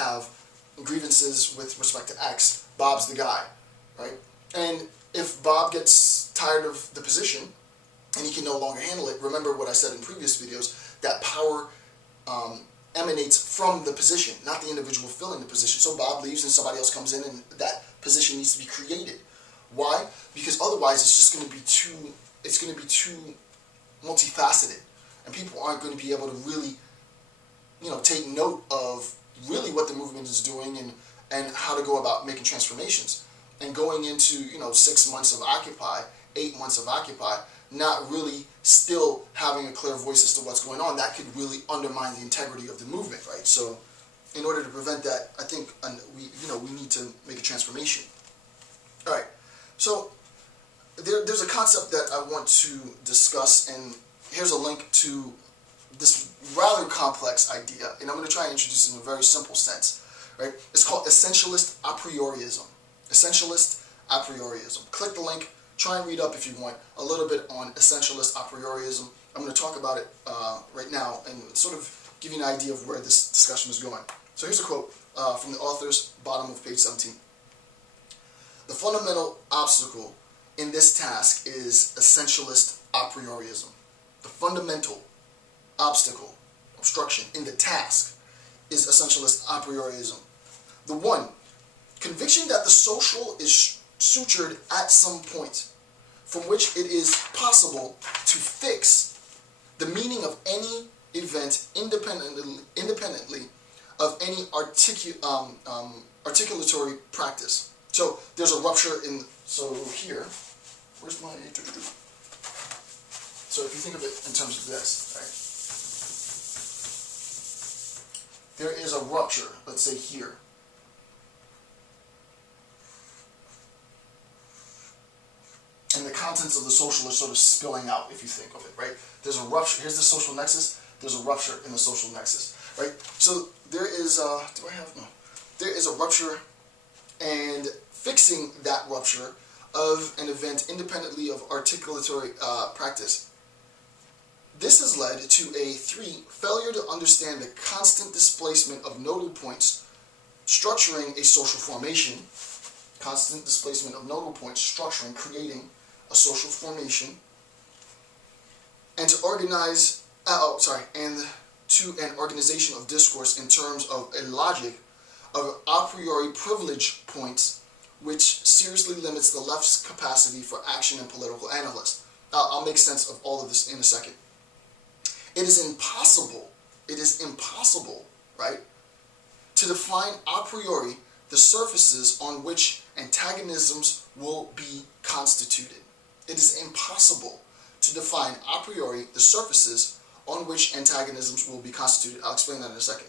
have grievances with respect to X, Bob's the guy, right? And if Bob gets tired of the position and he can no longer handle it, remember what I said in previous videos, that power emanates from the position, not the individual filling the position. So Bob leaves and somebody else comes in and that position needs to be created. Why? Because otherwise it's just going to be too multifaceted, and people aren't going to be able to really, take note of really what the movement is doing and how to go about making transformations. And going into 6 months of Occupy, 8 months of Occupy, not really still having a clear voice as to what's going on, that could really undermine the integrity of the movement, right? So in order to prevent that, I think we need to make a transformation. All right, so there's a concept that I want to discuss, and here's a link to this rather complex idea, and I'm going to try and introduce it in a very simple sense, right? It's called essentialist a priorism. Essentialist a priorism. Click the link. Try and read up if you want a little bit on essentialist a priorism. I'm going to talk about it right now and sort of give you an idea of where this discussion is going. So here's a quote from the author's bottom of page 17. The fundamental obstacle in this task is essentialist a priorism. The fundamental obstacle, obstruction in the task is essentialist a priorism. The one, conviction that the social is sutured at some point from which it is possible to fix the meaning of any event independently of any articulatory practice. So there's a rupture in, so here, where's my, so if you think of it in terms of this, right? There is a rupture, let's say here. And the contents of the social are sort of spilling out, if you think of it, right? There's a rupture. Here's the social nexus. There's a rupture in the social nexus, right? So there is, there is a rupture, and fixing that rupture of an event independently of articulatory practice. This has led to a 3, failure to understand the constant displacement of nodal points structuring a social formation. Constant displacement of nodal points structuring, creating a social formation, and to organize, and to an organization of discourse in terms of a logic of a priori privilege points, which seriously limits the left's capacity for action and political analysis. I'll make sense of all of this in a second. It is impossible, right, to define a priori the surfaces on which antagonisms will be constituted. It is impossible to define a priori the surfaces on which antagonisms will be constituted. I'll explain that in a second.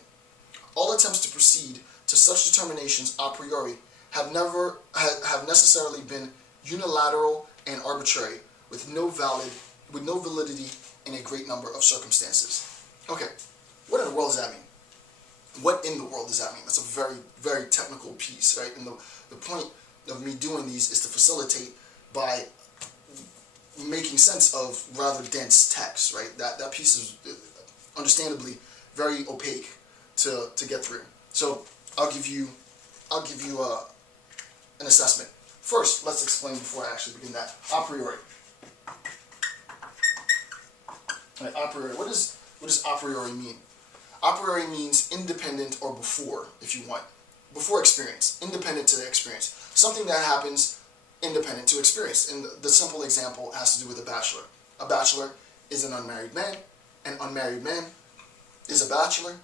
All attempts to proceed to such determinations a priori have necessarily been unilateral and arbitrary, with no validity in a great number of circumstances. Okay, what in the world does that mean? What in the world does that mean? That's a very, very technical piece, right? And the point of me doing these is to facilitate by making sense of rather dense text, right? That piece is understandably very opaque to get through. So I'll give you an assessment. First, let's explain before I actually begin that. A priori. Right, a priori. What does a priori mean? A priori means independent or before, if you want. Before experience. Independent to the experience. Something that happens independent to experience. And the simple example has to do with a bachelor. A bachelor is an unmarried man. An unmarried man is a bachelor.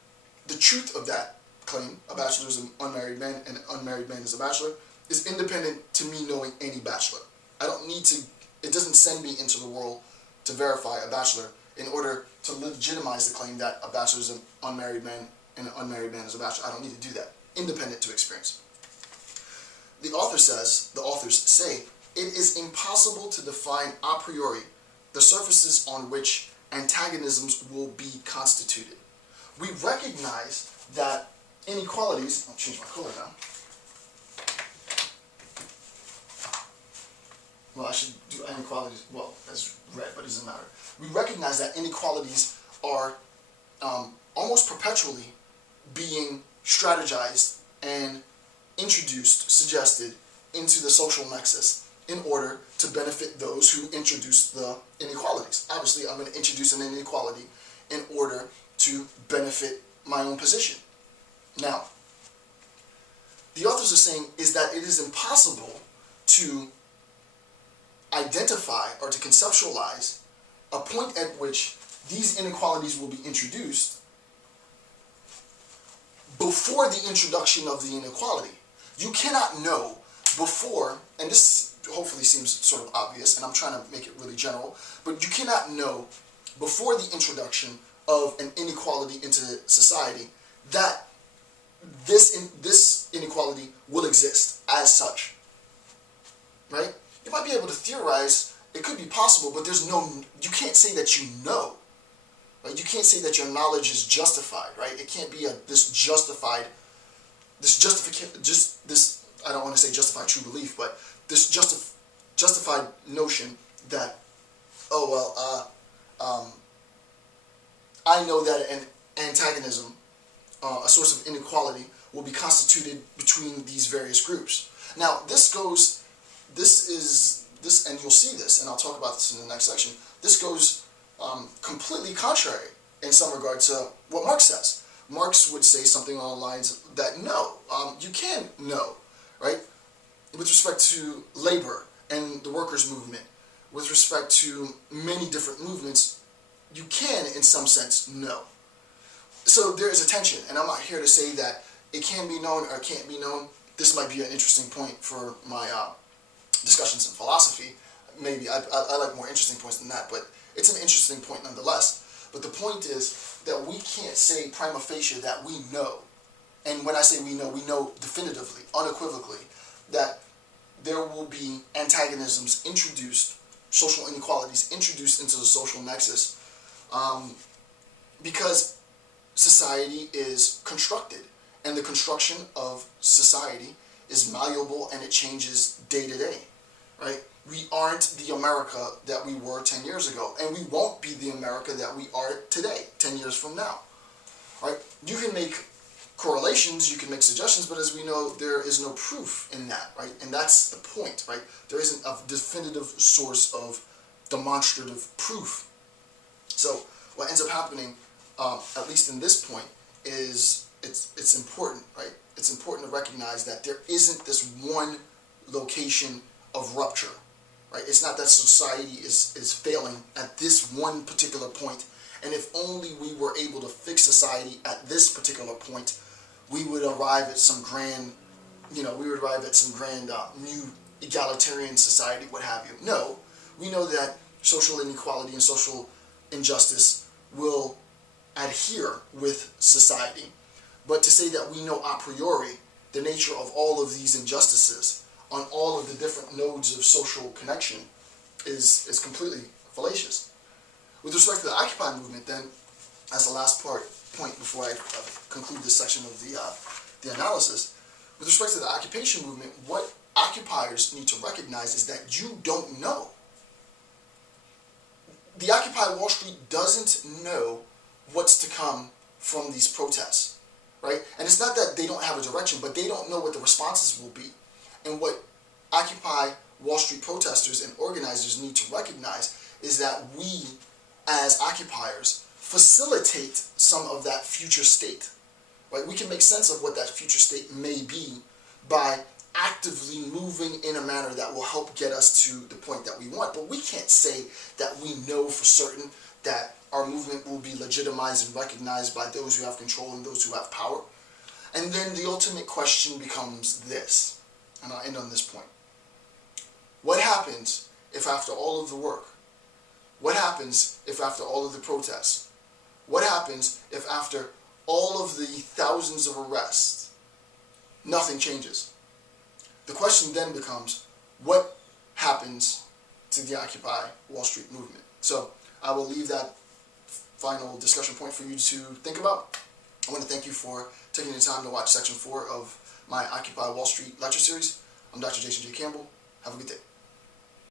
The truth of that claim, a bachelor is an unmarried man and an unmarried man is a bachelor, is independent to me knowing any bachelor. I don't need to, it doesn't send me into the world to verify a bachelor in order to legitimize the claim that a bachelor is an unmarried man and an unmarried man is a bachelor. I don't need to do that. Independent to experience. The authors say, it is impossible to define a priori the surfaces on which antagonisms will be constituted. We recognize that inequalities, I'll change my color now. Well, I should do inequalities, well, as red, but it doesn't matter. We recognize that inequalities are almost perpetually being strategized and introduced, suggested into the social nexus in order to benefit those who introduced the inequalities. Obviously, I'm going to introduce an inequality in order to benefit my own position. Now, the authors are saying is that it is impossible to identify or to conceptualize a point at which these inequalities will be introduced before the introduction of the inequality. You cannot know before, and this hopefully seems sort of obvious, and I'm trying to make it really general, but you cannot know before the introduction of an inequality into society that this inequality will exist as such, right? You might be able to theorize, it could be possible, but you can't say that you know, right? You can't say that your knowledge is justified, right? It can't be I don't want to say justified true belief, but this justified notion that, I know that an antagonism, a source of inequality, will be constituted between these various groups. Now, and you'll see this, and I'll talk about this in the next section, this goes completely contrary in some regard to what Marx says. Marx would say something along the lines that no, you can know, right? With respect to labor and the workers' movement, with respect to many different movements, you can, in some sense, know. So there is a tension, and I'm not here to say that it can be known or it can't be known. This might be an interesting point for my discussions in philosophy. Maybe I like more interesting points than that, but it's an interesting point nonetheless. But the point is that we can't say prima facie that we know. And when I say we know definitively, unequivocally, that there will be antagonisms introduced, social inequalities introduced into the social nexus, because society is constructed, and the construction of society is malleable and it changes day to day, right? We aren't the America that we were 10 years ago, and we won't be the America that we are today, 10 years from now, right? You can make correlations, you can make suggestions, but as we know, there is no proof in that, right? And that's the point, right? There isn't a definitive source of demonstrative proof. So what ends up happening, at least in this point, is it's important, right? It's important to recognize that there isn't this one location of rupture, right? It's not that society is failing at this one particular point, and if only we were able to fix society at this particular point, we would arrive at some grand, new egalitarian society, what have you. No, we know that social inequality and social injustice will adhere with society. But to say that we know a priori the nature of all of these injustices on all of the different nodes of social connection is completely fallacious. With respect to the Occupy movement, then, as the last point before I conclude this section of the analysis, with respect to the occupation movement, what occupiers need to recognize is that you don't know. The Occupy Wall Street doesn't know what's to come from these protests, right? And it's not that they don't have a direction, but they don't know what the responses will be. And what Occupy Wall Street protesters and organizers need to recognize is that we, as occupiers, facilitate some of that future state, right? We can make sense of what that future state may be by actively moving in a manner that will help get us to the point that we want. But we can't say that we know for certain that our movement will be legitimized and recognized by those who have control and those who have power. And then the ultimate question becomes this, and I'll end on this point. What happens if after all of the work? What happens if after all of the protests? What happens if after all of the thousands of arrests, nothing changes? The question then becomes, what happens to the Occupy Wall Street movement? So I will leave that final discussion point for you to think about. I want to thank you for taking the time to watch section 4 of my Occupy Wall Street lecture series. I'm Dr. Jason J. Campbell. Have a good day.